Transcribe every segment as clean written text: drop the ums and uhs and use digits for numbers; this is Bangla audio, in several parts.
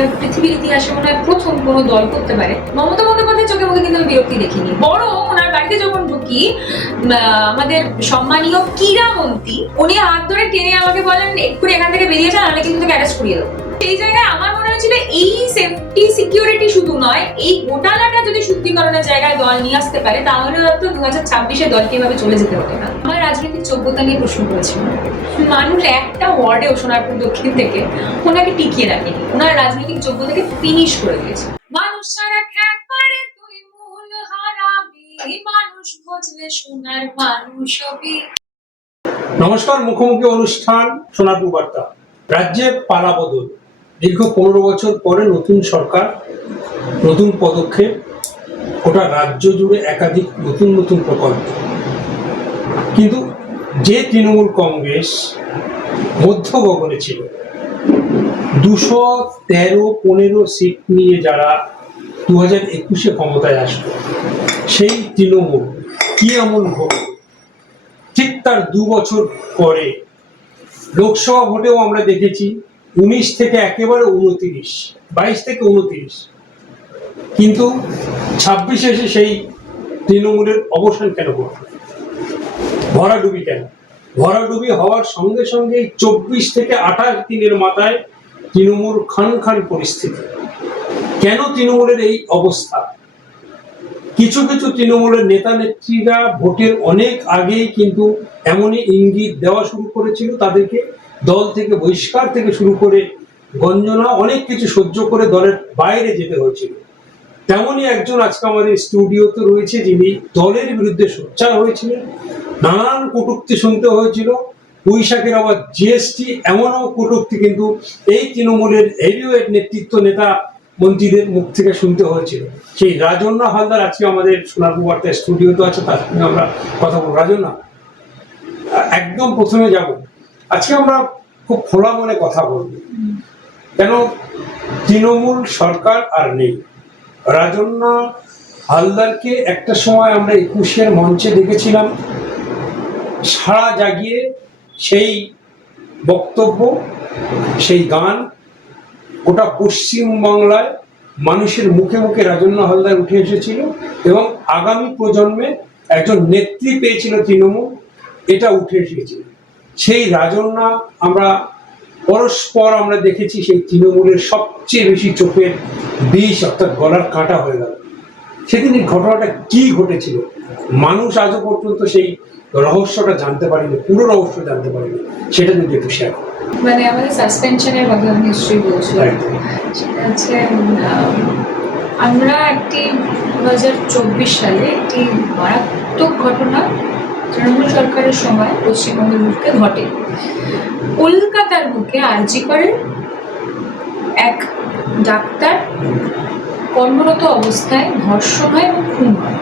যেটা পৃথিবীর ইতিহাসে মনে হয় প্রথম কোনো দল করতে পারে। মমতা বন্দ্যোপাধ্যায়ের চোখে মুখে কিন্তু আমি বিরক্তি দেখিনি, বরং ওনার বাড়িতে যখন ঢুকি আমাদের সম্মানীয় ক্রীড়ামন্ত্রী উনি হাত ধরে টেনে আমাকে বলেন এক্ষুনি এখান থেকে বেরিয়ে যান, নাহলে কিন্তু তোকে অ্যারেস্ট করিয়ে দেবো। সেই জায়গায় আমার মনে হয়েছিল এই সেফটি সিকিউরিটি শুধু নয়, এই ঘোটালাটা যদি শুদ্ধিকরণের জায়গায় দল নিয়ে আসতে পারে তাহলে হয়তো 2026-এ দলকে এভাবে চলে যেতে হতো না। আমার রাজনৈতিক যোগ্যতা নিয়ে প্রশ্ন করেছিল মানুষ, একটা ওয়ার্ডেও সোনারপুর দক্ষিণ থেকে ওনাকে টিকিয়ে রাখেনি, ওনার রাজনৈতিক যোগ্যতাকে ফিনিশ করে দিয়েছে। মানুষ ছাড়া খ্যাত পারে তুই মূল হারাবি, মানুষ বুঝলে সোনার মানুষ হবি। নমস্কার, মুখোমুখি অনুষ্ঠান সোনারপুর বার্তা। রাজ্যে পালা বদল, দীর্ঘ 15 বছর পরে নতুন সরকার, নতুন পদক্ষেপ, গোটা রাজ্য জুড়ে একাধিক নতুন প্রকল্প। কিন্তু যে তৃণমূল কংগ্রেস মধ্য গগনে ছিল, 213-15 সিট নিয়ে যারা 2021-এ ক্ষমতায় আসলো, সেই তৃণমূল কি এমন ঘটল? ঠিক তার 2 বছর পরে লোকসভা ভোটেও আমরা দেখেছি 19 থেকে একেবারে 29, 22 থেকে 29, কিন্তু 26 এসে সেই তৃণমূলের অবসান কেন ঘটল? ভরাডুবি কেন? ভরাডুবি হওয়ার সঙ্গে সঙ্গে 24 থেকে 28 দিনের মাথায় তৃণমূল খান পরিস্থিতি। কেন তৃণমূলের এই অবস্থা? কিছু তৃণমূলের নেতা নেত্রীরা ভোটের অনেক আগেই কিন্তু এমনই ইঙ্গিত দেওয়া শুরু করেছিল, তাদেরকে দল থেকে বহিষ্কার থেকে শুরু করে গঞ্জনা অনেক কিছু সহ্য করে দলের বাইরে যেতে হয়েছিল। তেমনই একজন আজকে আমাদের স্টুডিওতে রয়েছে, যিনি দলের বিরুদ্ধে সোচ্চার হয়েছিলেন, নানান কটূক্তি শুনতে হয়েছিল, বৈশাখের আবার জিএসটি, এমনও কটূক্তি কিন্তু এই তৃণমূলের হেভিওয়েট নেতৃত্ব নেতা মন্ত্রীদের মুখ থেকে শুনতে হয়েছিল। সেই রাজন্না হালদার আজকে আমাদের সোনারপুর বার্তা স্টুডিওতে আছে, তার সঙ্গে আমরা কথা বলবো। রাজন্না, একদম প্রথমে যাব, আজকে আমরা খুব খোলা মনে কথা বলবো, কেন তৃণমূল সরকার আর নেই। রাজন্না হালদারকে একটা সময় আমরা 21-এর মঞ্চে দেখেছিলাম, সাড়া জাগিয়ে সেই বক্তব্য, সেই গান গোটা পশ্চিমবাংলায় মানুষের মুখে মুখে রাজন্না হালদার উঠে এসেছিল এবং আগামী প্রজন্মে একজন নেত্রী পেয়েছিল তৃণমূল, এটা উঠে এসেছিল। সেই রাজন্না আমরা পরস্পর আমরা দেখেছি সেই তৃণমূলের সবচেয়ে বেশি চোখের বিষ অর্থাৎ গলার কাঁটা হয়ে গেল। সেদিন এই ঘটনাটা কি ঘটেছিল, মানুষ আজও পর্যন্ত সেই রহস্যটা জানতে পারিনি, পুরো রহস্য জানতে পারিনি, সেটা যদি একটু শেয়ার করো। মানে আমাদের সাসপেনশনের কথা আমি নিশ্চয়ই বলছি, সেটা হচ্ছে আমরা একটি 2024 সালে একটি মারাত্মক ঘটনা তৃণমূল সরকারের সময় পশ্চিমবঙ্গের বুকে ঘটে। কলকাতার বুকে আরজি করে এক ডাক্তার কর্মরত অবস্থায় ধর্ষণ হয় এবং খুন হয়।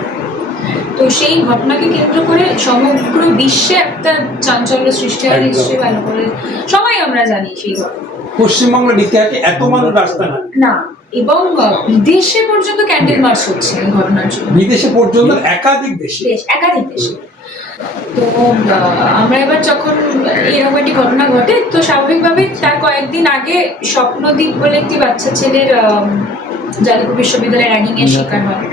তো সেই ঘটনাকে কেন্দ্র করে সমগ্র বিশ্বে একটা চাঞ্চল্য সৃষ্টি হয়, নিশ্চয়ই ভালো করে সবাই আমরা জানি সেই ঘটনা। পশ্চিমবঙ্গের ইতিহাসে এত মানুষ রাস্তা না, এবং বিদেশে পর্যন্ত ক্যান্ডেল মার্চ হচ্ছে এই ঘটনার জন্য, বিদেশে পর্যন্ত একাধিক দেশে। তো আমরা এবার যখন এরকম একটি ঘটনা ঘটে, তো স্বাভাবিকভাবে তার কয়েকদিন আগে স্বপ্নদীপ বলে একটি বাচ্চা ছেলের যাদবপুর বিশ্ববিদ্যালয়ের র্যাগিং এর শিকার হয়,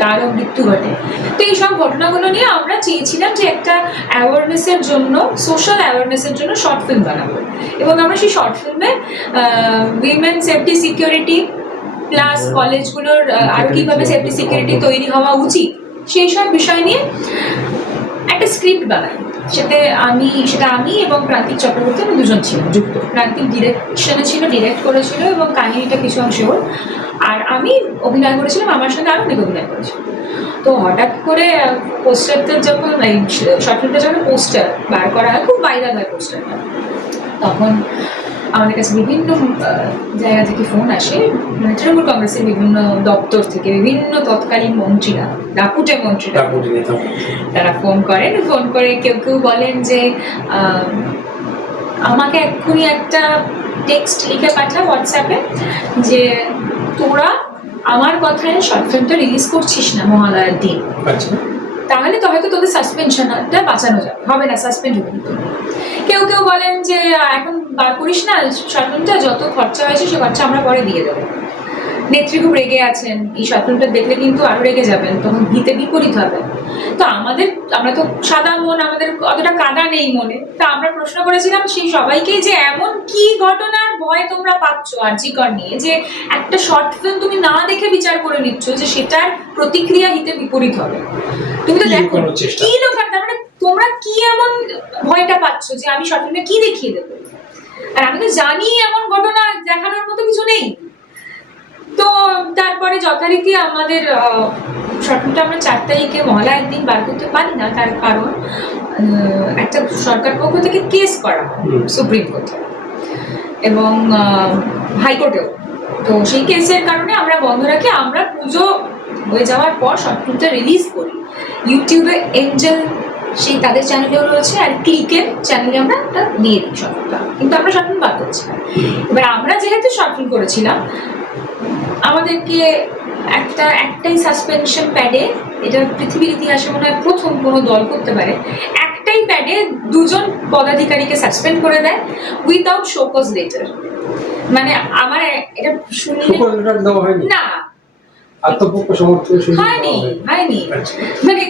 তারও মৃত্যু ঘটে। তো এই সব ঘটনাগুলো নিয়ে আমরা চেয়েছিলাম যে একটা অ্যাওয়ারনেসের জন্য, সোশ্যাল অ্যাওয়ারনেসের জন্য শর্ট ফিল্ম বানাবো, এবং আমরা সেই শর্ট ফিল্মে উইমেন সেফটি সিকিউরিটি প্লাস কলেজগুলোর আরো কিভাবে সেফটি সিকিউরিটি তৈরি হওয়া উচিত সেই সব বিষয় নিয়ে একটা স্ক্রিপ্ট বানাই। সেটা আমি এবং প্রান্তিক চক্রবর্তী, আমি দুজন ছিলাম যুক্ত। প্রান্তিক ডিরেকশনে ছিল, ডিরেক্ট করেছিল এবং কাহিনীটা কিছু অংশে ওর, আর আমি অভিনয় করেছিলাম, আমার সঙ্গে আরও অনেক অভিনয় করেছিল। তো হঠাৎ করে পোস্টারটা যখন শর্ট ফিল্মটা যখন পোস্টার বার করা হয়, খুব ভাইরাল হয় পোস্টারটা, তখন আমাদের কাছে বিভিন্ন জায়গা থেকে ফোন আসে, মানে তৃণমূল কংগ্রেসের বিভিন্ন দপ্তর থেকে বিভিন্ন তৎকালীন মন্ত্রীরা, দাপুটে মন্ত্রীরা, তারা ফোন করে কেউ বলেন যে আমাকে এক্ষুনি একটা টেক্সট লিখে পাঠা হোয়াটসঅ্যাপে যে তোরা আমার কথায় শর্ট ফিল্মটা রিলিজ করছিস না মহালয়ার দিন, তাহলে তো হয়তো তোদের সাসপেনশনটা বাঁচানো যাবে, হবে না, সাসপেন্ড হবে। কেউ বলেন যে এখন বার করিস না শর্ট ফিল্মটা, যত খরচা হয়েছে সে খরচা আমরা পরে দিয়ে দেবো। নেত্রী খুব রেগে আছেন, এই শর্ট ফিল্মটা দেখলে কিন্তু আরো রেগে যাবেন, তখন হিতে বিপরীত হবে। তো আমরা তো সাদা মন, আমাদের অতটা কাদা নেই মনে। তা আমরা প্রশ্ন করেছিলাম সেই সবাইকেই যে এমন কি ঘটনার ভয় তোমরা পাচ্ছ আরজি কর নিয়ে, যে একটা শর্ট ফিল্ম তুমি না দেখে বিচার করে নিচ্ছ যে সেটার প্রতিক্রিয়া হিতে বিপরীত হবে। তুমি তো দেখো কি লোকার, তার মানে তোমরা কি এমন ভয়টা পাচ্ছ যে আমি শর্ট ফিল্মে কি দেখিয়ে দেবো? আর আমি তো জানি এমন ঘটনা দেখানোর মতো কিছু নেই। তো তারপরে যথারীতি আমাদের শর্ট ফিল্মটা আমরা 4 তারিখে মহালয়ার দিন বার করতে পারি না, তার কারণ একটা সরকার পক্ষ থেকে কেস করা হয় সুপ্রিম কোর্টে এবং হাইকোর্টেও। তো সেই কেসের কারণে আমরা বন্ধ রাখি। আমরা পুজো হয়ে যাওয়ার পর শর্ট ফিল্মটা রিলিজ করি ইউটিউবে, এঞ্জেল সেই তাদের চ্যানেলেও রয়েছে, আর ক্লিকের চ্যানেলে আমরা একটা দিয়ে দিই শর্ট ফিল্মটা, কিন্তু আমরা শর্ট ফিল্ম বার করছি না। এবার আমরা যেহেতু শর্ট ফিল্ম করেছিলাম, আমাদেরকে একটাই সাসপেনশন প্যাডে, এটা পৃথিবীর ইতিহাসে মনে হয় প্রথম কোনো দল করতে পারে, একটাই প্যাডে 2 জন পদাধিকারীকে সাসপেন্ড করে দেয় উইদাউট শো কজ লেটার। মানে আমার এটা শুনলে না আত্মপক্ষ সমর্থন হয়নি। মানে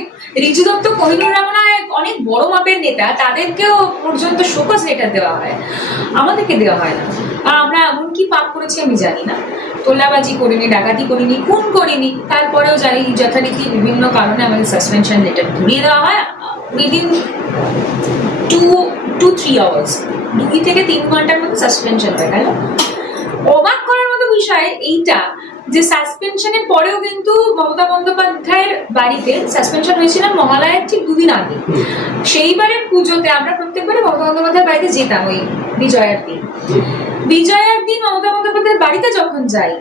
রিজু দত্ত, কোহিনুর রহমান অনেক বড় মাপের নেতা, তাদেরকেও পর্যন্ত শোকজ লেটার দেওয়া হয়, আমাদেরকে দেওয়া হয় না। আর আমরা এমন কি পাপ করেছি আমি জানি না, তোলাবাজি করিনি, ডাকাতি করিনি, খুন করিনি, তারপরেও জানি যথারীতি বিভিন্ন কারণে আমাদের সাসপেনশন লেটার ধরিয়ে দেওয়া হয় উইদিন 2-3 আওয়ার্স, 2 থেকে 3 ঘন্টার মতো সাসপেনশন হয়ে গেল। অবাক করার মতো বিষয় এইটা যে সাসপেনশনের পরেও কিন্তু মমতা বন্দ্যোপাধ্যায়ের বাড়িতে সাসপেনশন হয়েছিল মহালয়ার ঠিক 2 দিন আগে। সেইবারের পুজোতে আমরা প্রত্যেকবারে মমতা বন্দ্যোপাধ্যায়ের বাড়িতে যেতাম ওই বিজয়ার দিন। বিজয়ার দিন মমতা বন্দ্যোপাধ্যায়ের বাড়িতে যখন যাই,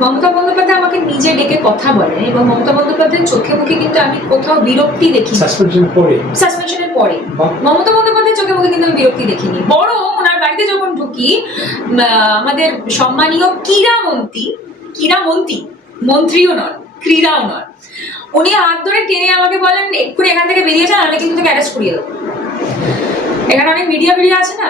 মমতা বন্দ্যোপাধ্যায় আমাকে নিজে ডেকে কথা বলেন এবং মমতা বন্দ্যোপাধ্যায়ের চোখে মুখে কিন্তু আমি কোথাও বিরক্তি দেখি। সাসপেনশনের পরে মমতা বন্দ্যোপাধ্যায়ের চোখে মুখে কিন্তু আমি বিরক্তি দেখিনি, বরং ওনার বাড়িতে যখন ঢুকি আমাদের সম্মানীয় মন্ত্রীও নন, ক্রীড়াও নন, উনি হাত ধরে টেনে আমাকে বলেন এক্ষুনি এখান থেকে বেরিয়ে যান, আমি কিন্তু তোকে অ্যারেস্ট করিয়ে দেবো। এখানে অনেক মিডিয়া আছে না,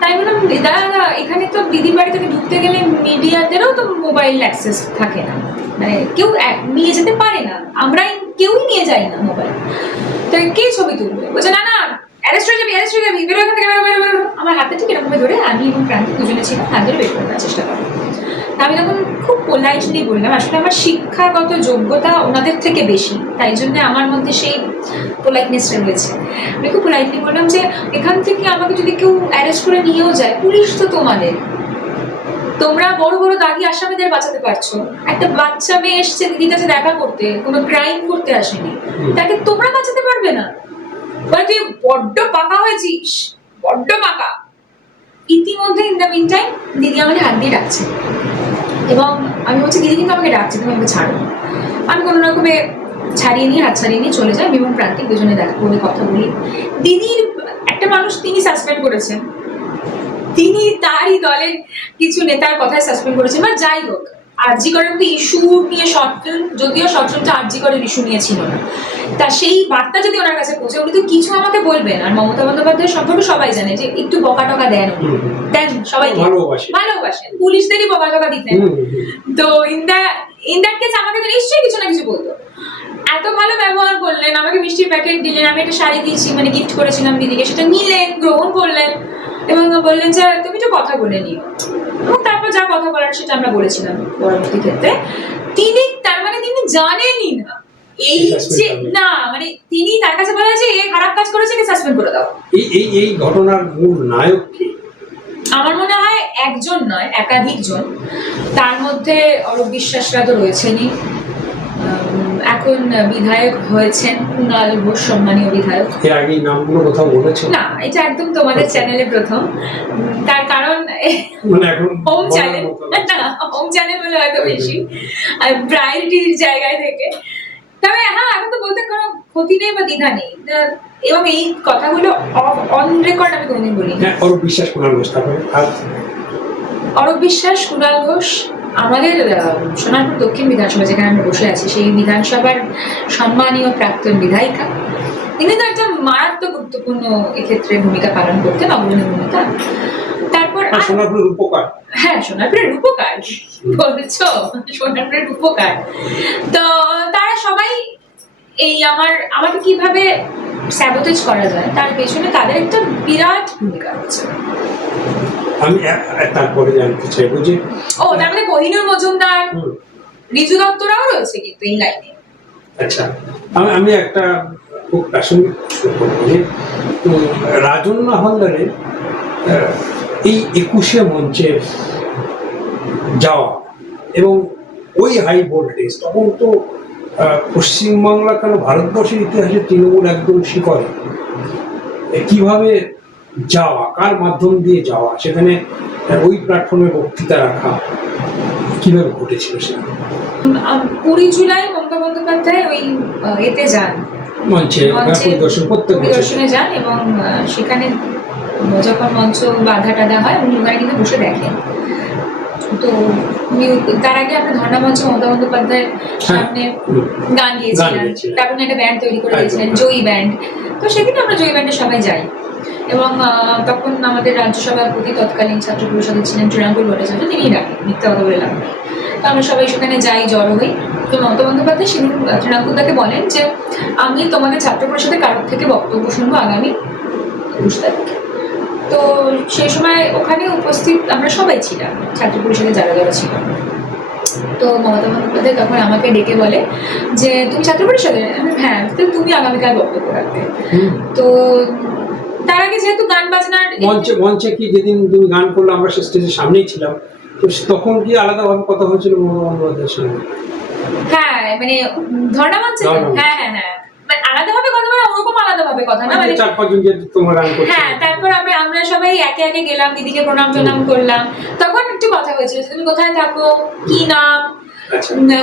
তাই বললাম দাদা এখানে তো দিদির বাড়ি থেকে ঢুকতে গেলে মিডিয়াদেরও তো মোবাইল অ্যাক্সেস থাকে না, মানে কেউ নিয়ে যেতে পারে না, আমরাই কেউই নিয়ে যাই না মোবাইল, তো কে ছবি তুলবে? বলছে না অ্যারেস্ট হয়ে যাবি, বেরো এখান থেকে, বেরো। আমার হাতে ঠিক এরকম ধরে আমি এবং ক্রান্তি দুজনে ছিলাম, হাত ধরে বের করার চেষ্টা করি। আমি তখন খুব পোলাইটলি বললাম, আসলে আমার শিক্ষাগত যোগ্যতা ওনাদের থেকে বেশি, তাই জন্য আমার মধ্যে সেই পোলাইটনেসটা রয়েছে। আমি খুব পোলাইটলি বললাম যে এখান থেকে আমাকে যদি কেউ অ্যারেস্ট করে নিয়েও যায়, পুলিশ তো তোমাদের, তোমরা বড় বড় দাগি আসামিদের বাঁচাতে পারছো, একটা বাচ্চা মেয়ে এসছে দিদির কাছে দেখা করতে, কোনো ক্রাইম করতে আসেনি, তাকে তোমরা বাঁচাতে পারবে না? বলে তুই বড্ড পাকা হয়েছিস, বড্ড পাকা। ইতিমধ্যে ইন দ্য মিন টাইম দিদি আমাকে হাত দিয়ে ডাকছে এবং আমি বলছি দিদি কিন্তু আমাকে ডাকছে, তুমি আমাকে ছাড়ো। আমি কোনো রকমে হাত ছাড়িয়ে নিয়ে চলে যাই এবং প্রান্তিক দুজনে দেখা করে কথা বলি। দিদির একটা মানুষ তিনি সাসপেন্ড করেছেন, তিনি তারই দলের কিছু নেতার কথায় সাসপেন্ড করেছেন, বা যাই হোক আরজি করের মধ্যে ইস্যু নিয়ে শর্ট ফিল্ম, যদিও শর্ট ফিল্মটা আরজি করের ইস্যু নিয়ে ছিল না, তা সেই বার্তা যদি ওনার কাছে পৌঁছে, উনি তো কিছু আমাকে বলবেন। আর মমতা বন্দ্যোপাধ্যায়ের সম্পর্কে সবাই জানে যে একটু বকা টকা দেন, সবাইকে ভালোবাসেন, পুলিশদেরই বকা টকা দিতেন। তো ইন দ্যাট কেস আমাকে তো নিশ্চয়ই কিছু না কিছু বলতো। এত ভালো ব্যবহার করলেন, আমাকে মিষ্টির প্যাকেট দিলেন, আমি একটা শাড়ি দিয়েছি, মানে গিফট করেছিলাম দিদিকে, সেটা নিলেন, গ্রহণ করলেন এবং বললেন যে তুমি তো কথা বলে নিও, এবং তারপর যা কথা বলার সেটা আমরা বলেছিলাম পরবর্তী ক্ষেত্রে। তিনি তার মানে তিনি জানেনই না এই যে না, মানে তিনি তার কাছে বলে যে খারাপ কাজ করেছে, সাসপেন্ড করে দাও। এই ঘটনার মূল নায়ক কে? আমার মনে হয় একজন নয়, একাধিক জন। তার মধ্যে অরূপ বিশ্বাসরা তো রয়েছেনই, এখন বিধায়ক হয়েছেন কুণাল ঘোষ, সম্মানীয় বিধায়ক। এর আগে নামগুলো কোথাও বলেছেন? না, এটা একদম তোমাদের চ্যানেলে প্রথম। তার কারণ মানে এখন হোম চ্যানেল বলে হয়তো বেশি প্রায়োরিটির জায়গায় থেকে। তবে হ্যাঁ, এখন তো বলতে কোনো ক্ষতি নেই বা দ্বিধা নেই, এবং এই কথাগুলো অন রেকর্ড আমি কোনোদিন বলি না। অরূপ বিশ্বাস, কুণাল ঘোষ, তারপরে অরূপ বিশ্বাস, কুণাল ঘোষ আমাদের সোনারপুর দক্ষিণ বিধানসভা যেখানে আমরা বসে আছি, সেই বিধানসভার সম্মানীয় প্রাক্তন বিধায়িকা। তিনি তো একটা মারাত্মক গুরুত্বপূর্ণ এক্ষেত্রে ভূমিকা পালন করতেন, অগ্রণী ভূমিকা। তারপর তারপর সোনারপুরের উপকার, হ্যাঁ সোনারপুরের উপকার বলছো, সোনারপুরের উপকার। তো তারা সবাই এই আমাকে কিভাবে স্যাবোটেজ করা যায় তার পেছনে তাদের একটা বিরাট ভূমিকা আছে। আমি তারপরে জানতে চাইবো যে তার মধ্যে কোহিনূর মজুমদার, রিজু দত্তরাও রয়েছে কিন্তু এই লাইনে। আচ্ছা, আমি একটা খুব প্রাসঙ্গিক প্রশ্ন করবো যে রাজন্না হালদারের এই 21শে মঞ্চের যাওয়া এবং ওই হাই ভোল্টেজ, তখন তো পশ্চিমবাংলা কেন ভারতবর্ষের ইতিহাসে তৃণমূল একদম শিখরে, কিভাবে যাওয়া, কার মাধ্যম দিয়ে যাওয়া, সেখানে ওই প্ল্যাটফর্মে বক্তৃতা রাখা কিভাবে ঘটেছিল সেটা? 20 জুলাই মমতা বন্দ্যোপাধ্যায় ওই এতে যান, মঞ্চে পরিদর্শনে যান এবং সেখানে যখন মঞ্চ বাধা টাধা হয় উনি ওখানে কিন্তু বসে দেখেন। তো তার আগে আমরা ধর্ণা মঞ্চে মমতা বন্দ্যোপাধ্যায়ের সামনে গান গিয়েছিলেন, তারপর একটা ব্যান্ড তৈরি করে দিয়েছিলেন, জয়ী ব্যান্ড। তো সেখানে আমরা জয়ী ব্যান্ডে সবাই যাই এবং তখন আমাদের রাজ্য সভাপতি তৎকালীন ছাত্র পরিষদের ছিলেন তৃণাঙ্কুল ভট্টাচার্য, তিনিই ডাকেন, মিথ্যা কথা বলে লাভ নেই। তো আমরা সবাই সেখানে যাই, জড়ো হই। তো মমতা বন্দ্যোপাধ্যায় সেদিন তৃণাঙ্কুলদাকে বলেন যে আমি তোমাদের ছাত্র পরিষদের কারোর থেকে বক্তব্য শুনবো আগামী 20 তারিখে। তো সেই সময় ওখানে উপস্থিত আমরা সবাই ছিলাম, ছাত্র পরিষদের যারা যারা ছিল। তো মমতা বন্দ্যোপাধ্যায় তখন আমাকে ডেকে বলে যে তুমি ছাত্র পরিষদে? হ্যাঁ। তো তুমি আগামীকাল বক্তব্য রাখবে। তো তার আগে যেহেতু গান বাজনার মঞ্চে কি যেদিন তুমি গান করলে আমরা সে স্টেজের সামনেই ছিলাম, তো তখন কি আলাদাভাবে কথা হয়েছিল মমতা বন্দ্যোপাধ্যায়ের সঙ্গে? হ্যাঁ মানে ধর্ণা মঞ্চে, হ্যাঁ হ্যাঁ হ্যাঁ, মানে আলাদাভাবে কথা, মানে ওরকম আলাদাভাবে কথা না, মানে 4-5 জন যে তোমরা গান করছো। হ্যাঁ, তারপর আমরা সবাই একে একে গেলাম, দিদিকে প্রণাম টনাম করলাম। তখন একটু কথা হয়েছিল তুমি কোথায় থাকো, কি নাম,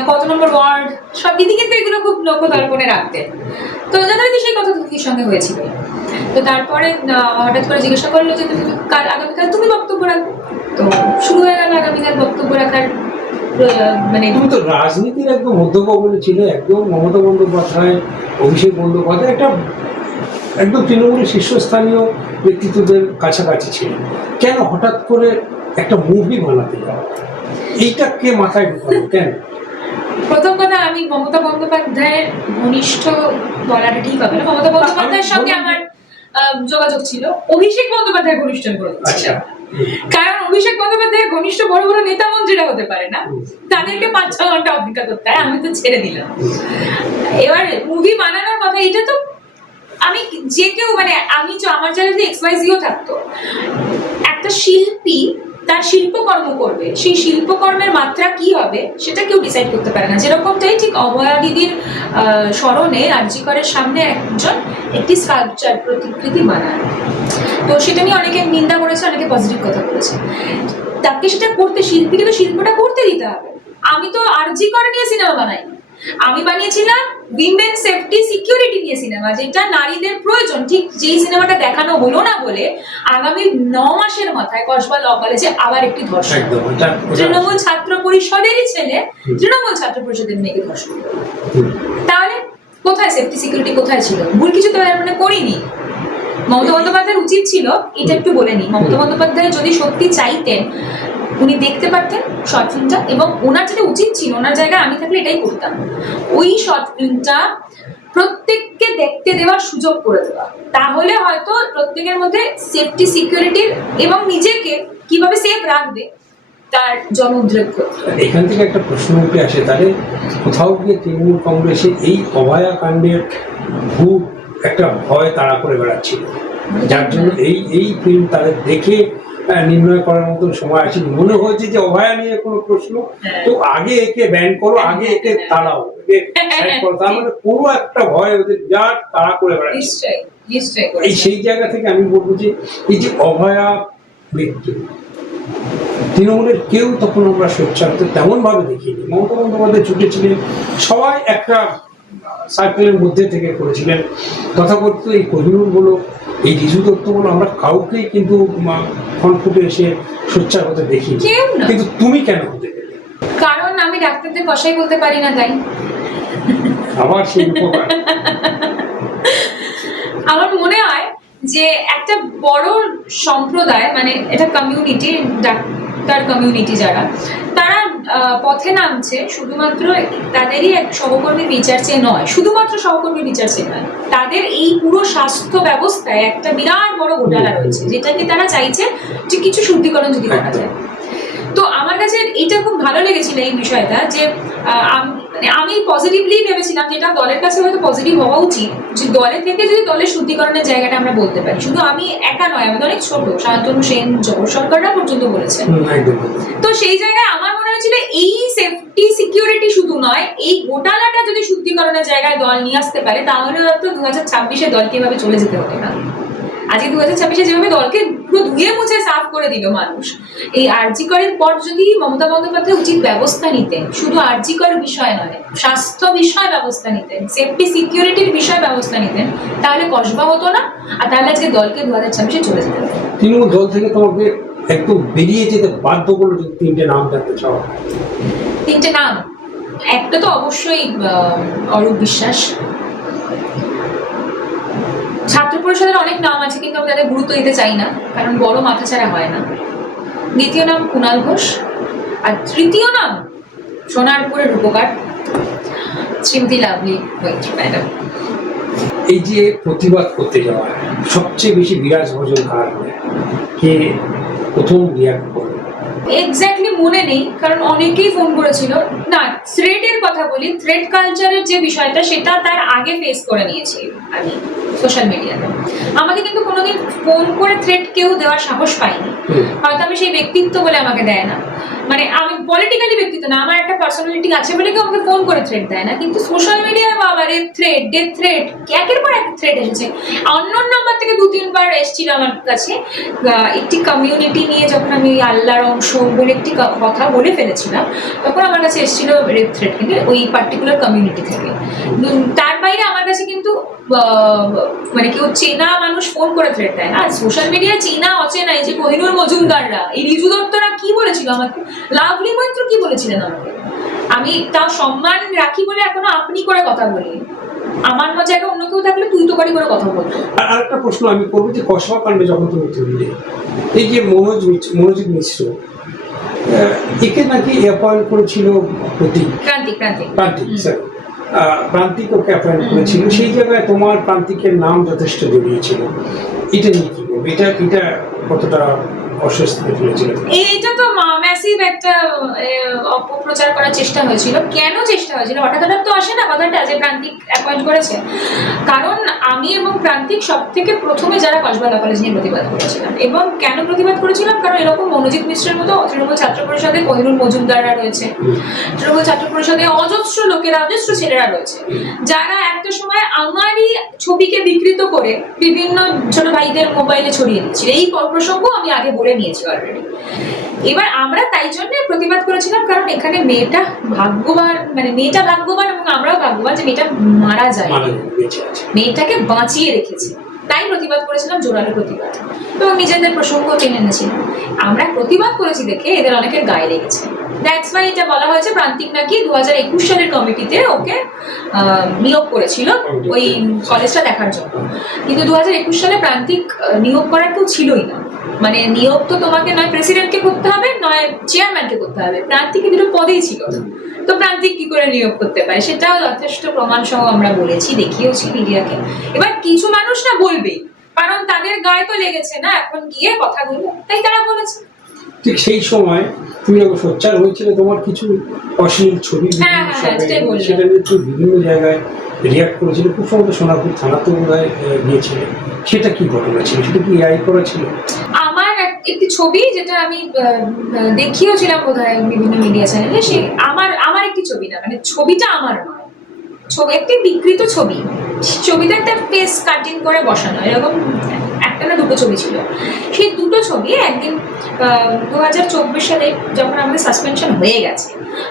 কত নম্বর ওয়ার্ড, সব দিদি কিন্তু এগুলো খুব লক্ষ্য দর্পণে রাখতেন। তো যথারীতি সেই কথা দিদির সঙ্গে হয়েছিল। তো তারপরে হঠাৎ করে জিজ্ঞাসা করলো যে তুমি কাল আগামীকাল তুমি বক্তব্য রাখবে। তো শুরু হয়ে গেল আগামীকাল বক্তব্য রাখার মানে। তুমি তো রাজনীতির একদম মধ্যকবলে ছিলে, একদম মমতা বন্দ্যোপাধ্যায়, অভিষেক বন্দ্যোপাধ্যায় একটা একদম তৃণমূলের শীর্ষস্থানীয় ব্যক্তিত্বদের কাছাকাছি ছিল, কেন হঠাৎ করে একটা মুভি বানাতে যাওয়া, এইটা কে মাথায় ঢুকালো কেন? প্রথম কথা, আমি মমতা বন্দ্যোপাধ্যায়ের ঘনিষ্ঠ বলাটা ঠিক হবে না। মমতা বন্দ্যোপাধ্যায়ের সঙ্গে আমার যোগাযোগ ছিল, অভিষেক বন্দ্যোপাধ্যায় ঘনিষ্ঠ করে দিচ্ছিল। কারণ অভিষেক বন্দ্যোপাধ্যায়ের ঘনিষ্ঠ বড় বড় নেতা মন্ত্রীরা হতে পারে না, তাদেরকে 5-6 ঘন্টা অপেক্ষা করতে হয়, আমি তো ছেড়ে দিলাম। এবার মুভি বানানোর কথা, এটা তো আমি যে কেউ, মানে আমি আমার জায়গায় XYZও থাকতো, একটা শিল্পী তার শিল্পকর্ম করবে, সেই শিল্পকর্মের মাত্রা কি হবে সেটা কেউ ডিসাইড করতে পারে না। যেরকমটাই ঠিক অভয়া দিদির স্মরণে আরজিকরের সামনে একটি স্কাল্পচার প্রতিকৃতি বানায়, তো সেটা নিয়ে অনেকে নিন্দা করেছে, অনেকে পজিটিভ কথা বলেছে। তাকে সেটা করতে, শিল্পীকে তো শিল্পটা করতে দিতে হবে। আমি তো আরজিকর নিয়ে সিনেমা বানাইনি, আমি বানিয়েছিলাম উইমেন সেফটি সিকিউরিটি নিয়ে সিনেমা, যেটা নারীদের প্রয়োজন। ঠিক যেই সিনেমাটা দেখানো হলো না বলে আগামী 9 মাসের মাথায় কসবা ল কলেজে আবার একটি ধর্ষণ, তৃণমূল ছাত্র পরিষদেরই ছেলে তৃণমূল ছাত্র পরিষদের মেয়েকে ধর্ষণ। তাহলে কোথায় সেফটি সিকিউরিটি, কোথায় ছিল? ভুল কিছু তো মানে করিনি। মমতা বন্দ্যোপাধ্যায়ের উচিত ছিল, এটা একটু বলে নি, মমতা বন্দ্যোপাধ্যায় যদি সত্যি চাইতেন উনি দেখতে পারতেন শর্ট ফিল্মটা, এবং ওনার যেটা উচিত ছিল, ওনার জায়গায় আমি থাকলে এটাই করতাম, ওই শর্ট ফিল্মটা প্রত্যেককে দেখতে দেওয়ার সুযোগ করে দেওয়া। তাহলে হয়তো প্রত্যেকের মধ্যে সেফটি সিকিউরিটির এবং নিজেকে কিভাবে সেফ রাখবে তার জনউদ্রেক করতে। এখান থেকে একটা প্রশ্ন উঠে আসে, তাহলে কোথাও গিয়ে তৃণমূল কংগ্রেসের এই অভয়া কাণ্ডের খুব একটা ভয় তাড়া করে বেড়াচ্ছিল, যার জন্য এই ফিল্ম তাদের দেখে নির্ণয় করার মতন সময় আসেনি। মনে হয়েছে যে অভয়া নিয়ে কোনো প্রশ্ন, তো আগে একে ব্যান করো, আগে একে তাড়াও, একে সাইড করো, তার মানে পুরো একটা ভয় ওদের বিরাট তাড়া করে বেড়াচ্ছে। এই সেই জায়গা থেকে আমি বলবো যে এই যে অভয়া মৃত্যু, তৃণমূলের কেউ তখন আমরা সোচ্চার তেমন ভাবে দেখিনি। মমতা বন্দ্যোপাধ্যায় ছুটেছিলেন, সবাই একটা সার্কেলের মধ্যে থেকে করেছিলেন। তথাকথিত এই কোহিনূর বলো, এই রিজু দত্ত বলো, আমরা কাউকেই কিন্তু ফ্রন্ট ফুটে এসে সোচ্চার হতে দেখিনি। কিন্তু তুমি কেন হতে গেলে? কারণ আমি ডাক্তারদের কষাই বলতে পারি না, তাই। আবার সেই উপকার। আমার মনে হয় যে একটা বড় সম্প্রদায়, মানে এটা কমিউনিটি, ডাক্তার কমিউনিটি যারা, তারা পথে নামছে শুধুমাত্র তাদেরই এক সহকর্মী বিচার চেয়ে নয়, শুধুমাত্র সহকর্মী বিচার চেয়ে নয়, তাদের এই পুরো স্বাস্থ্য ব্যবস্থায় একটা বিরাট বড় ঘোটালা রয়েছে, যেটাকে তারা চাইছে যে কিছু শুদ্ধিকরণ যদি করা যায়। তো আমার কাছে এটা খুব ভালো লেগেছিল এই বিষয়টা, যে আমি পজিটিভলি ভেবেছিলাম, যেটা দলের কাছে হয়তো পজিটিভ হওয়া উচিত, যে দলের থেকে যদি দলের শুদ্ধিকরণের জায়গাটা আমরা বলতে পারি। শুধু আমি একা নয়, আমাদের অনেক ছোট, শান্তনু সেন, জগৎ সরকাররা পর্যন্ত বলেছেন। তো সেই জায়গায় আমার মনে হয়েছিল এই সেফটি সিকিউরিটি শুধু নয়, এই ঘোটালাটা যদি শুদ্ধিকরণের জায়গায় দল নিয়ে আসতে পারে, তাহলে হয়তো 2026-এ দলকে এভাবে চলে যেতে হতো না। আজকে 2026-এ যেভাবে দলকে পুরো ধুয়ে মুছে সাফ করে দিল মানুষ, এই আরজি করের পর যদি মমতা বন্দ্যোপাধ্যায় উচিত ব্যবস্থা নিতেন, শুধু আরজি কর বিষয় নয়, স্বাস্থ্য বিষয় ব্যবস্থা নিতেন, সেফটি সিকিউরিটির বিষয় ব্যবস্থা নিতেন, তাহলে কসবা হতো না, আর তাহলে আজকে দলকে 2026-এ চলে যেতে হতো। তৃণমূল দল থেকে তোমাকে একদম বেরিয়ে যেতে বাধ্য করলো, যদি 3টে নাম জানতে চাও। 3টে নাম, একটা তো অবশ্যই অরূপ বিশ্বাস। ছাত্র পরিষদের অনেক নাম আছে, কিন্তু আমি তাদের গুরুত্ব দিতে চাই না, কারণ বড় মাথা ছাড়া হয় না। দ্বিতীয় নাম কুণাল ঘোষ, আর তৃতীয় নাম সোনারপুরের রূপকার শ্রীমতী লাভলি মৈত্র ম্যাডাম। এই যে প্রতিবাদ করতে যাওয়া, সবচেয়ে বেশি বিরাজ ভোজন কার হয়, কে প্রথম রিয়াক্ট করবে? এক্স্যাক্টলি মনে নেই, কারণ অনেকেই ফোন করেছিল। না, থ্রেডের কথা বলি, থ্রেড কালচারের যে বিষয়টা, সেটা তার আগে ফেস করে নিয়েছি আমি সোশ্যাল মিডিয়াতে। আমাকে কিন্তু কোনোদিন ফোন করে থ্রেড কেউ দেওয়ার সাহস পাইনি, হয়তো আমি সেই ব্যক্তিত্ব বলে আমাকে দেয় না, মানে আমি পলিটিক্যালি ব্যক্তিত্ব না, আমার একটা পার্সোনালিটি আছে বলে কেউ আমাকে ফোন করে থ্রেড দেয় না। কিন্তু সোশ্যাল মিডিয়ায় বাবারে থ্রেড, ডেথ থ্রেড, একের পর এক থ্রেড এসেছে। অননোন নাম্বার থেকে 2-3 বার এসেছিল আমার কাছে। একটি কমিউনিটি নিয়ে যখন আমি আল্লাহর অংশ বলে একটি কথা বলে ফেলেছিলাম, তখন আমার কাছে এসেছিল রেপ থ্রেড, কিন্তু ওই পার্টিকুলার কমিউনিটি থেকে। তার বাইরে আমার কাছে কিন্তু মানে কেউ চেনা মানুষ ফোন করে থ্রেড দেয় না। আর সোশ্যাল মিডিয়ায় চেনা অচেনা, এই যে কোহিনুর মজুমদাররা, এই রিজু দত্তরা কি বলেছিল আমাকে, লাভলি মৈত্র কি বলেছিলেন আমাকে, আমি তাও সম্মান রাখি বলে এখনো আপনি করে কথা বলি। আমার জায়গায় অন্য কেউ থাকলে তুই তো করে কথা বলতো। আর একটা প্রশ্ন আমি করবো, যে কসবা কাণ্ডে যখন তুমি তুললে, এই যে মনোজিৎ মিশ্র, একে নাকি অ্যাপয়েন্ট করেছিল প্রান্তিক ওকে অ্যাপয়েন্ট করেছিল, সেই জায়গায় তোমার প্রান্তিকের নাম যথেষ্ট জড়িয়েছিল, এটা নিয়ে কি বলবো? এটা কতটা অস্বস্তি ফেলেছিল? এইটা তো ম্যাসিভ একটা অপপ্রচার করার চেষ্টা হয়েছিল। কেন চেষ্টা হয়েছিল? হঠাৎ তো আসে না কথাটা যে প্রান্তিক অ্যাপয়েন্ট করেছে। কারণ আমি এবং প্রান্তিক সব থেকে প্রথমে যারা কসবা ল কলেজ নিয়ে প্রতিবাদ করেছিলাম। এবং কেন প্রতিবাদ করেছিলাম? কারণ এরকম মনোজিৎ মিশ্রের মতো তৃণমূল ছাত্র পরিষদে কোহিনুর মজুমদাররা রয়েছে, তৃণমূল ছাত্র পরিষদে অজস্র লোকেরা, অজস্র ছেলেরা রয়েছে, যারা একটা সময় আমারই ছবিকে বিকৃত করে বিভিন্ন ছোট ভাইদের মোবাইলে ছড়িয়ে দিচ্ছিল। এই প্রসঙ্গ আমি আগে বলে নিয়েছি অলরেডি। এবার আমরা তাই জন্য প্রতিবাদ করেছিলাম, কারণ এখানে মেয়েটা ভাগ্যবান, মানে মেয়েটা ভাগ্যবান এবং আমরাও ভাগ্যবান যে মেয়েটা মারা যায়, মেয়েটাকে বাঁচিয়ে রেখেছে। তাই প্রতিবাদ করেছিলাম, জোরালো প্রতিবাদ, এবং নিজেদের প্রসঙ্গ টেনে এনেছিলাম। আমরা প্রতিবাদ করেছি দেখে এদের অনেকের গায়ে লেগেছে। দ্যাটস ওয়াই এটা বলা হয়েছে প্রান্তিক নাকি 2021 সালের কমিটিতে ওকে নিয়োগ করেছিল ওই কলেজটা দেখার জন্য। কিন্তু 2021 সালে প্রান্তিক নিয়োগ করার কেউ ছিলই না। মানে নিয়োগ তো তোমাকে নয় প্রেসিডেন্টকে করতে হবে, নয় চেয়ারম্যানকে করতে হবে, প্রান্তিকে দুটো পদেই ছিল না। তো প্রান্তিক কি করে নিয়োগ করতে পারে, সেটাও যথেষ্ট প্রমাণ সহ আমরা বলেছি, দেখিয়েছি মিডিয়াকে। এবার কিছু মানুষ না বলবেই, কারণ তাদের গায়ে তো লেগেছে না এখন গিয়ে কথাগুলো, তাই তারা বলেছে। ঠিক সেই সময় তুমি যখন সোচ্চার হয়েছিল, তোমার কিছু অশ্লীল ছবি সেটা নিয়ে তুমি বিভিন্ন জায়গায় রিয়াক্ট করেছিল, খুব সম্ভবত সোনারপুর থানাতে বোধহয় গিয়েছিল, সেটা কি ঘটনা ছিল? সেটা কি এআই করা ছিল? আমার একটি ছবি যেটা আমি দেখিয়েছিলাম বোধহয় বিভিন্ন মিডিয়া চ্যানেলে, সে আমার একটি ছবি না, মানে ছবিটা আমার নয়, ছবি একটি বিকৃত ছবি, ছবিতে একটা ফেস কাটিং করে বসানো, এরকম একটা না দুটো ছবি ছিল। সেই দুটো ছবি একদিন 2024 সালে যখন আমাদের সাসপেনশন হয়ে গেছে,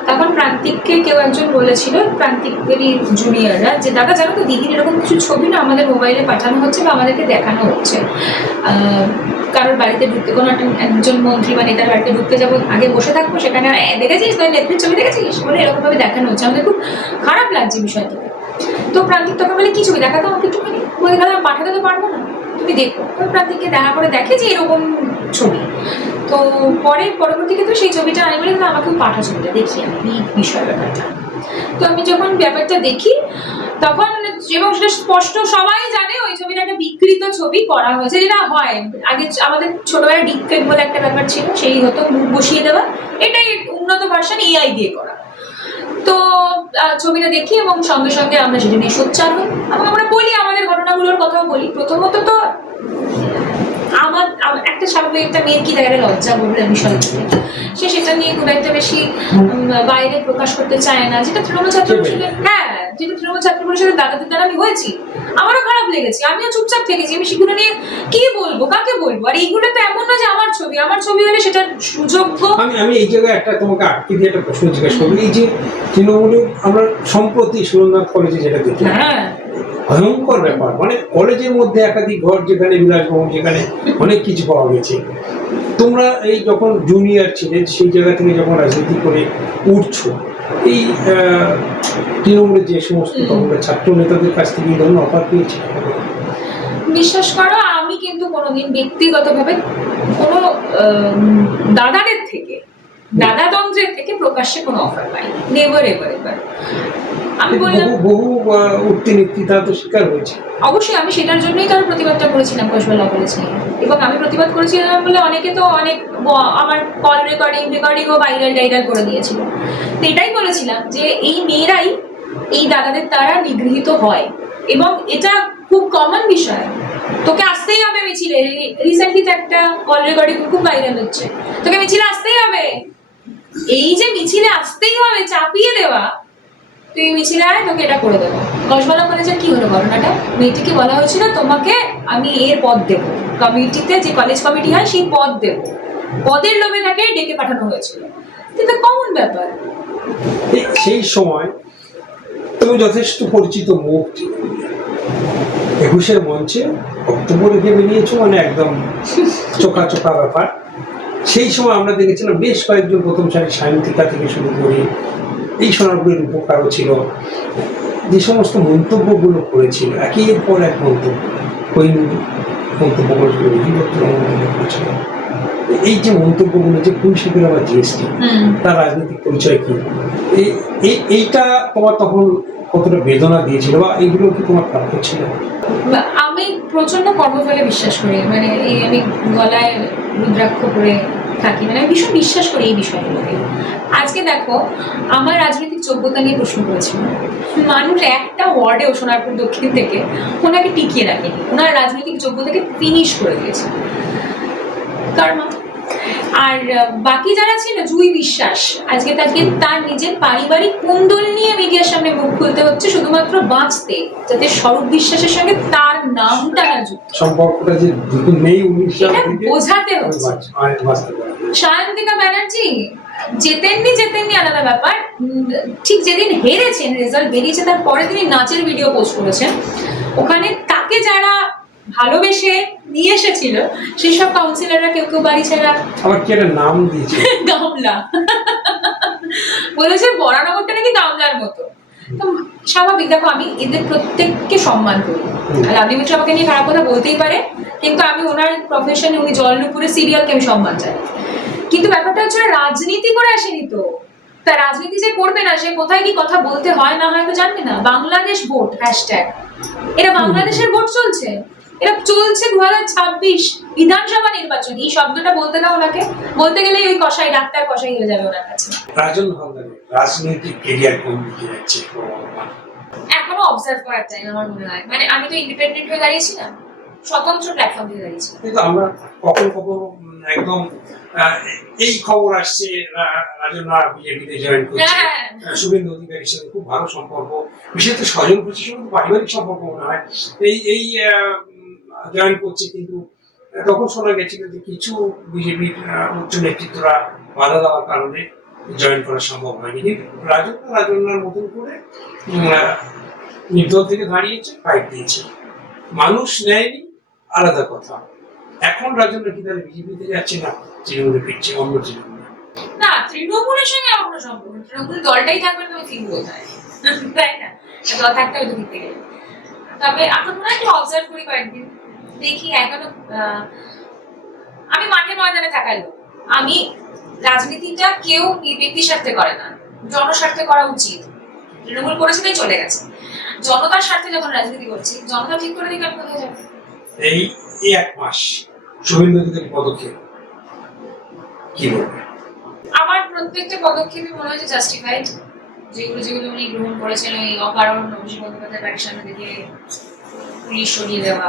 তখন প্রান্তিককে কেউ একজন বলেছিল, প্রান্তিকেরই জুনিয়ররা, যে দাদা জানো তো দিদির এরকম কিছু ছবি না আমাদের মোবাইলে পাঠানো হচ্ছে বা আমাদেরকে দেখানো হচ্ছে, কারোর বাড়িতে ঢুকতে, কোনো একজন মন্ত্রী বা নেতার বাড়িতে ঢুকতে যাবো, আগে বসে থাকবো, সেখানে দেখেছিস তোর নেত্রীর ছবি দেখেছিস বলে এরকমভাবে দেখানো হচ্ছে, আমাদের খুব খারাপ লাগছে বিষয়টা। তো প্রান্তিক তখন বলে কি ছবি দেখাতো আমাকে একটুখানি, বলে দাদা পাঠাতে তো পারবো না। তুমি দেখো। তো প্রান্তিককে দেখা করে দেখে যে এরকম ছবি। তো পরবর্তী ক্ষেত্রে সেই ছবিটা আমি বলি না, আমাকেও পাঠা ছবিটা দেখি আমি এই বিষয় ব্যাপারটা। তো আমি যখন ব্যাপারটা দেখি তখন, এবং সেটা স্পষ্ট সবাই জানে ওই ছবিটা একটা বিকৃত ছবি করা হয়েছে, যেটা হয় আগে আমাদের ছোটবেলায় ডিপফেক বলে একটা ব্যাপার ছিল, সেই হতো মুখ বসিয়ে দেওয়া, এটাই উন্নত ভার্সন এআই দিয়ে করা। তো ছবিটা দেখি এবং সঙ্গে সঙ্গে আমরা সেটা নিয়ে সোচ্চার হই এবং আমরা বলি, আমাদের ঘটনাগুলোর কথাও বলি। প্রথমত তো আমার একটা স্বাভাবিক একটা মেয়ের কি দেখা লজ্জা বলবে বিষয় থেকে, সে সেটা নিয়ে খুব একটা বেশি বাইরে প্রকাশ করতে চায় না, যেটা তৃণমূল ছাত্র পরিষদের, হ্যাঁ যেটা তৃণমূল ছাত্র পরিষদের দাদাদের দ্বারা আমি হয়েছি, আমারও খারাপ লেগেছে, আমিও চুপচাপ থেকেছি। আমি সেগুলো নিয়ে কি বলবো, কাকে বলবো? আর এইগুলো তো এমন না যে আমার ছবি হলে সেটার সুযোগ্য। আমি এই জায়গায় একটা তোমাকে আটকে দিয়ে একটা প্রশ্ন জিজ্ঞাসা করবো। এই যে তৃণমূলের আমরা সম্প্রতি সুরেন্দ্রনাথ কলেজে যেটা দেখলাম, ভয়ঙ্কর ব্যাপার, মানে কলেজের মধ্যে একাধিক ঘর, যেখানে বিলাসভবন, যেখানে অনেক কিছু পাওয়া গেছে। তোমরা এই যখন জুনিয়র ছিলে, সেই জায়গা থেকে যখন রাজনীতি করে উঠছো, এই তৃণমূলের যে সমস্ত ছাত্র নেতাদের কাছ থেকে এই ধরনের অফার পেয়েছে? বিশ্বাস করো, আমি কিন্তু কোনোদিন ব্যক্তিগতভাবে কোনো দাদাদের থেকে, দাদাতন্ত্রের থেকে প্রকাশ্যে কোনো অফার পাই, নেভার এভার এভার। আমি বললাম বহু উঠতি নেতৃত্ব তো শিকার হয়েছে। অবশ্যই আমি সেটার জন্যই তার প্রতিবাদটা করেছিলাম কসবা কলেজ নিয়ে, এবং আমি প্রতিবাদ করেছিলাম বলে অনেকে তো অনেক আমার কল রেকর্ডিংও ভাইরাল করে দিয়েছিল। তো এটাই বলেছিলাম যে এই মেয়েরাই এই দাদাদের দ্বারা নিগৃহীত হয়, এবং এটা খুব কমন বিষয়। তোকে আসতেই হবে মিছিলে, রিসেন্টলি তো একটা কল রেকর্ডিং খুব ভাইরাল হচ্ছে, তোকে মিছিলে আসতেই হবে। এই যে মিছিলে আসতেই হবে চাপিয়ে দেওয়া, তুই মিছিলে আয়, তোকে এটা করে দেবো। কসবা কলেজের কি হলো ঘটনাটা? মেয়েটিকে বলা হয়েছিল তোমাকে আমি এর পদ দেবো, কমিটিতে যে কলেজ কমিটি হয় সেই পদ দেবো, পদের লোভে তাকে ডেকে পাঠানো হয়েছিল। কিন্তু কমন ব্যাপার। সেই সময় তুমি যথেষ্ট পরিচিত মুখ, 21-এর মঞ্চে বক্তব্য রেখে বেরিয়েছো, মানে একদম চোখা ব্যাপার। সেই সময় আমরা দেখেছিলাম বেশ কয়েকজন প্রথম সারির সাহিত্যিকা থেকে শুরু করে এই সোনারপুরের উপকারও ছিল, যে সমস্ত মন্তব্যগুলো করেছিল, একের পর এক মন্তব্যগুলো করেছিল। এই যে মন্তব্যগুলো, যে পুলিশের আবার জিএসটি, তার রাজনৈতিক পরিচয় কি, এইটা তোমার তখন কতটা বেদনা দিয়েছিল, বা এইগুলো কি তোমার প্রাপ্য ছিল? আমি প্রচন্ড কর্মফলে বিশ্বাস করি, মানে এই আমি গলায় রুদ্রাক্ষ করে থাকি, মানে আমি ভীষণ বিশ্বাস করি এই বিষয়গুলোকে। আজকে দেখো, আমার রাজনৈতিক যোগ্যতা নিয়ে প্রশ্ন করেছিল মানুষ, একটা ওয়ার্ডেও সোনারপুর দক্ষিণ থেকে ওনাকে টিকিয়ে রাখেনি, ওনার রাজনৈতিক যোগ্যতাকে ফিনিশ করে দিয়েছে কর্মা। আর বাকি যারা ছিল, জুই বিশ্বাস, আজকে তাকে তার নিজের পারিবারিক কুণ্ডল নিয়ে মিডিয়ার সামনে মুখ খুলতে হচ্ছে শুধুমাত্র বাঁচতে, যাতে স্বরূপ বিশ্বাসের সঙ্গে তার নামটা না যুক্ত, সম্পর্কটা যে নেই বোঝাতে হচ্ছে। সায়ন্তিকা ব্যানার্জি যেতেননি আলাদা ব্যাপার, ঠিক যেদিন হেরেছেন, রেজাল্ট বেরিয়েছে তার পরে তিনি নাচের ভিডিও পোস্ট করেছেন, ওখানে তাকে যারা ভালোবেসে নিয়ে এসেছিল সেই সব কাউন্সিলররা কেউ বাড়ি ছাড়া, আবার কি একটা নাম দিয়েছে গামলা, বলেছে বরানগরটা নাকি গামলার মতো। তো স্বাভাবিক, দেখো আমি এদের প্রত্যেককে সম্মান করি, লাভলি মিত্র আমাকে নিয়ে খারাপ কথা বলতেই পারে, কিন্তু আমি ওনার প্রফেশনে, উনি জলনুপুরের সিরিয়ালকে আমি সম্মান চাই। কিন্তু ব্যাপারটা হচ্ছে রাজনীতি করে আসেনি তো, তা রাজনীতি যে করবে না, সে কোথায় কি কথা বলতে হয় না হয় তো জানবে না। বাংলাদেশ ভোট হ্যাশট্যাগ, এটা বাংলাদেশের ভোট চলছে, এটা চলছে 2026 বিধানসভা নির্বাচন। এই শব্দটা বলতে দাও ওনাকে, বলতে গেলে ওই কসাই, ডাক্তার কসাই হয়ে যাবে ওনার কাছে। রাজন ভান্ডারী রাজনৈতিক ক্যারিয়ার কোন দিকে যাচ্ছে এখনো অবজার্ভ করার টাইম আমার মনে হয়, মানে আমি তো ইন্ডিপেন্ডেন্ট হয়ে দাঁড়িয়েছিলাম, স্বতন্ত্র প্ল্যাটফর্ম থেকে দাঁড়িয়েছিলাম। কিন্তু আমরা কখনো একদম এই খবর আসছে রাজনা বিজেপিতে জয়েন করছে, শুভেন্দু অধিকারীর সাথে খুব ভালো সম্পর্ক, বিশেষত স্বজন প্রতিষ্ঠার সঙ্গে পারিবারিক সম্পর্ক মনে হয়, এই জয়েন করছে। কিন্তু তখন শোনা গেছিল যে কিছু বিজেপির উচ্চ নেতৃত্বরা বাধা দেওয়ার কারণে জয়েন করা সম্ভব হয়নি। কিন্তু রাজনার মতন করে নির্দল থেকে দাঁড়িয়েছে, ফাইট দিয়েছে, মানুষ নেয়নি, আলাদা কথা। এখন রাজনা কি তাহলে বিজেপিতে যাচ্ছে না তৃণমূলে ফিরছে, অন্য তৃণমূলে? না, তৃণমূলের সঙ্গে আমার কোনো সম্পর্ক, তৃণমূল দলটাই থাকবে, তুমি ফিল কোথায়, তাই না? দল থাকতে হবে তো দিতে গেলে। তবে এখন মনে হয় একটু অবজার্ভ করি কয়েকদিন, দেখি এখনো আমি মাঠে ময়দানে থাকার লোক। আমি রাজনীতিটা কেউ ব্যক্তির স্বার্থে করে না, জনস্বার্থে করা উচিত। তৃণমূল করেছে তাই চলে গেছে, জনতার স্বার্থে যখন রাজনীতি করছি, জনতা ঠিক করে দিকে আমি কোথায় যাবো? এই এই এক মাস শুভেন্দু অধিকারী পদক্ষেপ কি বলবে? আমার প্রত্যেকটা পদক্ষেপই মনে হয়েছে জাস্টিফাইড। যেগুলো যেগুলো উনি গ্রহণ করেছেন, ওই অকারণ অভিষেক বন্দ্যোপাধ্যায় বাড়ির সামনে থেকে পুলিশ সরিয়ে দেওয়া।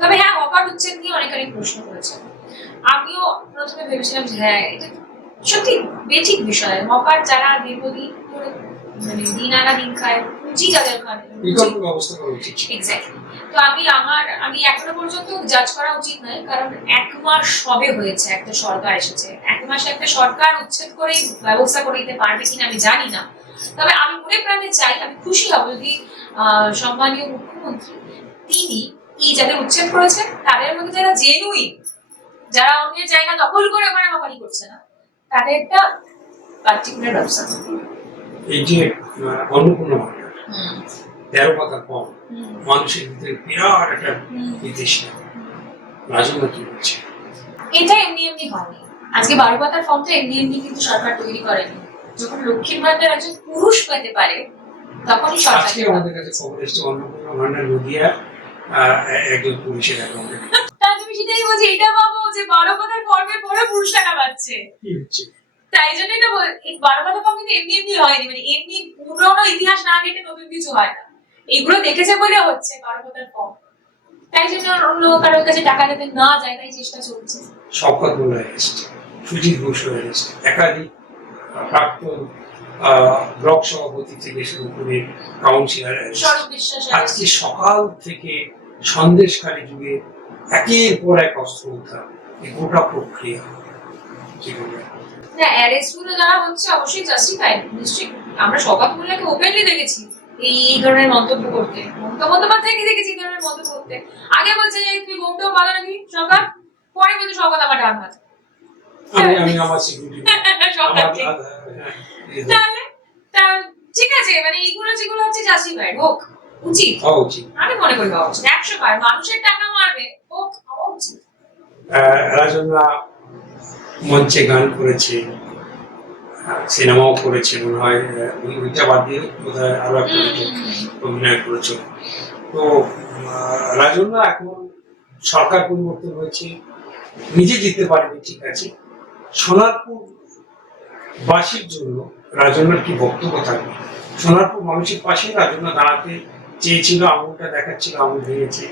তবে হ্যাঁ, হকার উচ্ছেদ নিয়ে অনেক প্রশ্ন করেছেন। আমিও প্রথমে ভেবেছিলাম যে হ্যাঁ, এটা সত্যি বেঠিক বিষয়। হকার যারা দীর্ঘদিন ধরে মানে দিন আনা দিন খায়, পুঁজি যাদের ওখানে, বিকল্প ব্যবস্থা করা উচিত। এক্স্যাক্টলি। তো আমি এখনো পর্যন্ত জাজ করা উচিত নয়, কারণ 1 মাস সবে হয়েছে, একটা সরকার এসেছে। 1 মাসে একটা সরকার উচ্ছেদ করে ব্যবস্থা করে দিতে পারবে কিনা আমি জানি না। তবে আমি মনে প্রাণে চাই, আমি খুশি হব যদি সম্মানীয় মুখ্যমন্ত্রী তিনি এই যাদের উচ্ছেদ করেছেন তাদের মধ্যে যারা জেনুইন, যারা অন্যের জায়গা দখল করে ওখানে মামারি করছে না, তাদের একটা পার্টিকুলার ব্যবস্থা করবে। এই যে অন্নপূর্ণা মামলা 13 পাতা কম, মানুষের ভিতরে বিরাট একটা বিতৃষ্ণা, রাজনীতি কি বলছে? এটা এমনি এমনি হয়নি। আজকে 12 পাতার ফর্মটা এমনি এমনি কিন্তু সরকার তৈরি করেনি। যখন লক্ষ্মীর ভান্ডার একজন পুরুষ পেতে পারে তখনই সরকার। আজকে আমাদের কাছে খবর এসেছে অন্নপূর্ণা ভান্ডার নদিয়া একজন পুলিশের অ্যাকাউন্টে। তুমি সেটাই বলছি, এটা ভাবো যে 12 পাতার ফর্মের পরে পুরুষ টাকা পাচ্ছে। কি হচ্ছে? তাই জন্য এটা 12 পাতা ফর্ম কিন্তু এমনি এমনি হয়নি, মানে এমনি পুরোনো ইতিহাস না কেটে নতুন কিছু হয় না। এইগুলো দেখেছে বলে হচ্ছে 12 পাতার ফর্ম। তাই জন্য অন্য কারোর কাছে টাকা যাতে না যায় তাই চেষ্টা চলছে। শওকত মোল্লা এসেছে, সুজিত ঘোষ এসেছে, একাধিক প্রাক্তন ব্লক সভাপতি থেকে শুরু করে কাউন্সিলর আজকে সকাল থেকে সন্দেশখালী যুগে একের পর এক অস্ত্র উদ্ধার, এই গোটা প্রক্রিয়া কি বলবে? না, অ্যারেস্ট গুলো যারা হচ্ছে অবশ্যই জাস্টিফাইড। নিশ্চয়ই আমরা শওকত মোল্লাকে ওপেনলি দেখেছি এই ধরনের মন্তব্য করতে, মমতা বন্দ্যোপাধ্যায়কে দেখেছি এই ধরনের মন্তব্য করতে। আগে বলছে যে তুই ঘুমটাও বাধা নাকি শওকত, পরে বলছে শওকত আমার ডান হাত। আমি আমার সিকিউরিটি তাহলে ঠিক আছে, মানে এইগুলো যেগুলো হচ্ছে জাস্টিফাইড হোক, উচিত হওয়া উচিত। আমি মনে করি হওয়া উচিত। 100 বার মানুষের টাকা মারবে, হোক, হওয়া উচিত। রাজনরা মঞ্চে গান করেছে, সিনেমাও করেছে, মনে হয় ওইটা বাদ দিয়ে বোধহয় আরো একটা অভিনয় করেছে। তো রাজনরা এখন সরকার পরিবর্তন হয়েছে, নিজে জিততে পারেনি, ঠিক আছে। সোনারপুর বাসীর জন্য রাজনার কি বক্তব্য থাকবে? সোনারপুর মানুষের পাশে রাজনা দাঁড়াতে চেয়েছিল, আঙুলটা দেখাচ্ছিল, আঙুল ভেঙেছে,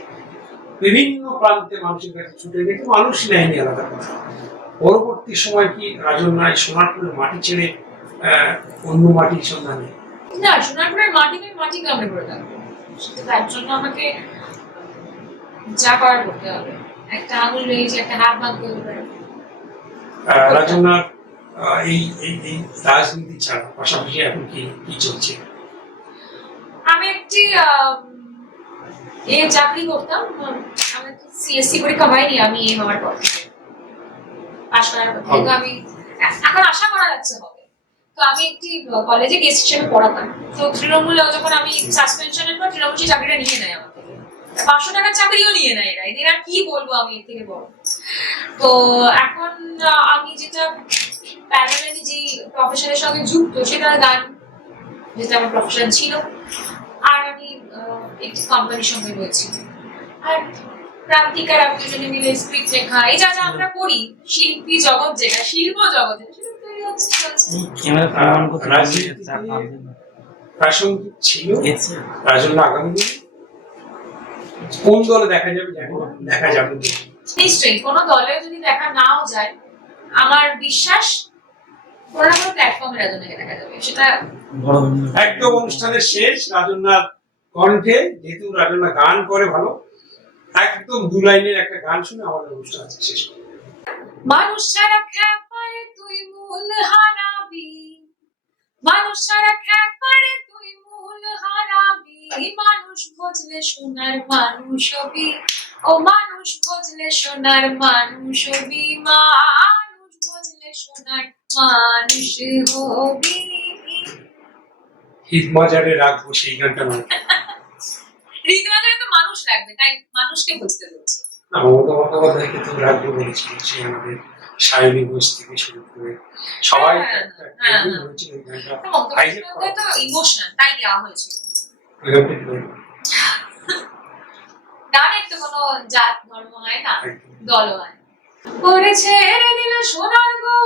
বিভিন্ন প্রান্তে মানুষের কাছে ছুটে গেছে, মানুষ নেয়নি, আলাদা কথা। পরবর্তী সময় কি রাজনায় সোনারপুরের মাটি ছেড়ে অন্য মাটির সন্ধানে? না, সোনারপুরের মাটি কামড়ে পড়ে থাকবে, তার জন্য আমাকে যা করার করতে হবে। একটা আঙুল ভেঙেছে, একটা হাত ভাঙতে হবে। রাজনার এই এই রাজনীতি ছাড়া পাশাপাশি এখন কি চলছে? আমি একটি চাকরি করতাম, আমি সিএসসি পরীক্ষা হয়নি, আমি হওয়ার পর পাশ করার পর কিন্তু আমি এখন আশা করা যাচ্ছে হবে। তো আমি একটি কলেজে গেস্ট হিসেবে পড়াতাম। তো তৃণমূলে যখন আমি সাসপেনশনের পর তৃণমূল সেই চাকরিটা নিয়ে নেয় আমার থেকে, 500 টাকার চাকরিও নিয়ে নেয় এরা। এদের আর কি বলবো আমি এর থেকে বড়। তো এখন আমি যেটা প্যারালালি যে প্রফেশনের সঙ্গে যুক্ত, সেটা গান, যেটা আমার প্রফেশন ছিল। আর আমি একটি কোম্পানির সঙ্গে রয়েছি। আর প্রান্তিকার আমি দুজনে মিলে স্ক্রিপ্ট লেখা, এই যা যা আমরা করি, শিল্পী জগৎ যেটা, শিল্প জগৎ যেটা, সেটা তৈরি হচ্ছে, চলছে। প্রাসঙ্গিক ছিল রাজনা আগামী দিনে কোন দলে দেখা যাবে, দেখা যাবে নিশ্চয়ই কোনো দলে যদি দেখা নাও যায়, আমার বিশ্বাস কোনো না কোনো প্ল্যাটফর্মে রাজনাকে দেখা যাবে। সেটা একদম অনুষ্ঠানের শেষ রাজনার কণ্ঠে, যেহেতু রাজনা গান করে ভালো, একদম 2 লাইনের একটা গান শুনে আমাদের অনুষ্ঠান আছে শেষ করি। মানুষ ছাড়া খ্যাপারে তুই মূল হারাবি, মানুষ ছাড়া খ্যাপারে তুই মূল হারাবি, মানুষ বুঝলে সোনার মানুষ হবি, ও মানুষ বুঝলে সোনার মানুষ হবি, মানুষ বুঝলে সোনার মানুষ হবি। হিট বাজারে রাখবো সেই গানটা, রীতিমাজারে তো মানুষ মানুষ রাখবে, তাই মানুষকে বুঝতে বলছি। না, মমতা বন্দ্যোপাধ্যায় কিন্তু রাখবে বলেছিল, সে আমাদের শারীরিক ঘোষ থেকে শুরু করে সবাই হ্যাঁ, একটা হ্যাঁ, ট্রেনিং হ্যাঁ। হয়েছিল এই গানটা মমতা হাইজেক বন্দ্যোপাধ্যায় তো ইমোশনাল, তাই দেওয়া হয়েছিল। গানের তো কোনো জাত ধর্ম হয় না, দল হয়। ওরে ছেড়ে দিল সোনার গো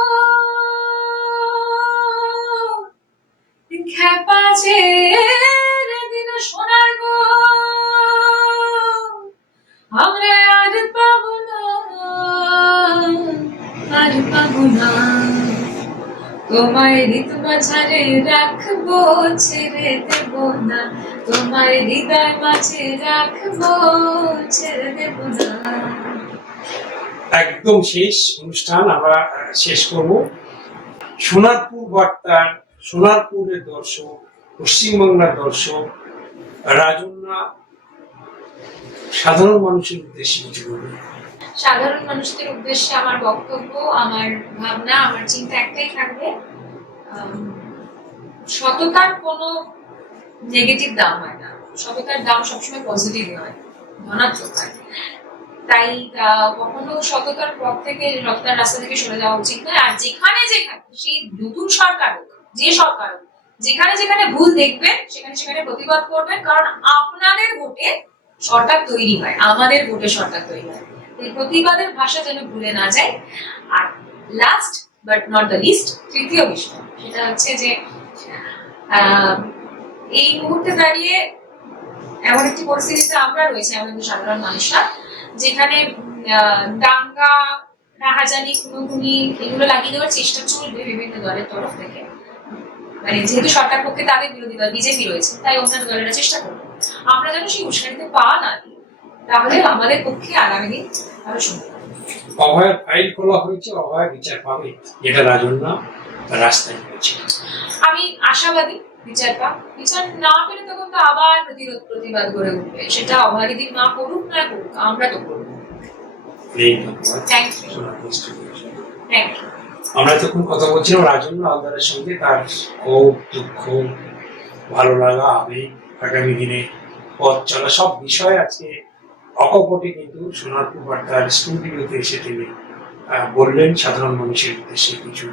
খ্যাপা, ছেড়ে দিল সোনার গো আমরা আর পাবো না, আর পাবো না, তোমায় ঋত মাঝারে রাখবো, ছেড়ে দেব না, তোমায় হৃদয় মাঝে রাখবো, ছেড়ে দেব না। একদম শেষ অনুষ্ঠান আমরা শেষ করব। সোনারপুর বার্তার, সোনারপুরের দর্শক, পশ্চিমবাংলার দর্শক, রাজন্যা সাধারণ মানুষের উদ্দেশ্যে কিছু বলবে। সাধারণ মানুষদের উদ্দেশ্যে আমার বক্তব্য, আমার ভাবনা, আমার চিন্তা একটাই থাকবে, সততার কোনো নেগেটিভ দাম হয় না, সততার দাম সবসময় পজিটিভ হয়, ধনাত্মক হয়। তাই কখনো সততার পথ থেকে, সততার রাস্তা থেকে সরে যাওয়া উচিত নয়। আর যেখানে যেখানে সেই নতুন সরকার হোক, যে সরকার হোক, যেখানে যেখানে ভুল দেখবেন সেখানে সেখানে প্রতিবাদ করবেন, কারণ আপনাদের ভোটে সরকার তৈরি হয়, আমাদের ভোটে সরকার তৈরি হয়। এই প্রতিবাদের ভাষা যেন ভুলে না যায়। আর last but not the least, তৃতীয় বিষয় সেটা হচ্ছে যে এই মুহূর্তে দাঁড়িয়ে এমন একটি পরিস্থিতিতে আমরা রয়েছে, আমাদের সাধারণ মানুষরা, যেখানে দাঙ্গা, রাহাজানি, খুনোখুনি এগুলো লাগিয়ে দেওয়ার চেষ্টা চলবে বিভিন্ন দলের তরফ থেকে। মানে যেহেতু সরকার পক্ষে তাদের বিরোধী দল বিজেপি রয়েছে, তাই অন্যান্য দলেরা চেষ্টা করবে। আমরা যেন সেই উস্কানিতে পা না দিই, তাহলে আমাদের পক্ষে আগামী দিন আরো সুন্দর। অভয়ের ফাইল খোলা হয়েছে, অভয় বিচার পাবে, যেটা রাজন্যা রাস্তায় হয়েছে। আমি আশাবাদী বিচার পাক। বিচার না পেলে তখন তো আবার প্রতিরোধ প্রতিবাদ গড়ে উঠবে, সেটা অভয় দিন না করুক না করুক, আমরা তো করবো। Thank you. Thank you. আমরা তখন কথা বলছিলাম রাজন্যা হালদারের সঙ্গে, তার ক্ষোভ, দুঃখ, ভালো লাগা, আবেগ, আগামী দিনে পথ চলা সব বিষয় আজকে অকপটে কিন্তু সোনারপুর বার্তার স্টুডিওতে এসে তিনি বললেন। সাধারণ মানুষের উদ্দেশ্যে কিছু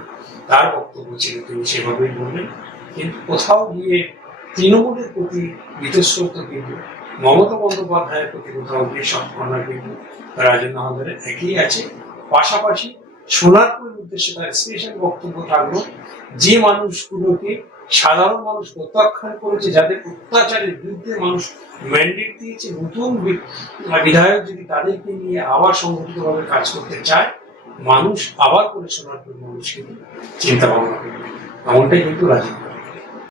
তার বক্তব্য ছিল, তিনি সেভাবেই বললেন। কিন্তু কোথাও গিয়ে তৃণমূলের প্রতি বীতশ্রদ্ধ কিন্তু মমতা বন্দ্যোপাধ্যায়ের প্রতি কোথাও গিয়ে সম্পূর্ণ কিন্তু রাজন্যা হালদারের একই আছে। পাশাপাশি সোনারপুরের উদ্দেশ্যে তার স্পেশাল বক্তব্য থাকলো, যে মানুষগুলোকে সাধারণ মানুষ প্রত্যাখ্যান করেছে, যাদের অত্যাচারের বিরুদ্ধে মানুষ ম্যান্ডেট দিয়েছে, নতুন বিধায়ক যদি তাদেরকে নিয়ে আবার সংগঠিতভাবে কাজ করতে চায়, মানুষ আবার করে সোনারপুর মানুষ কিন্তু চিন্তা ভাবনা করবে, এমনটাই কিন্তু রাজনীতি।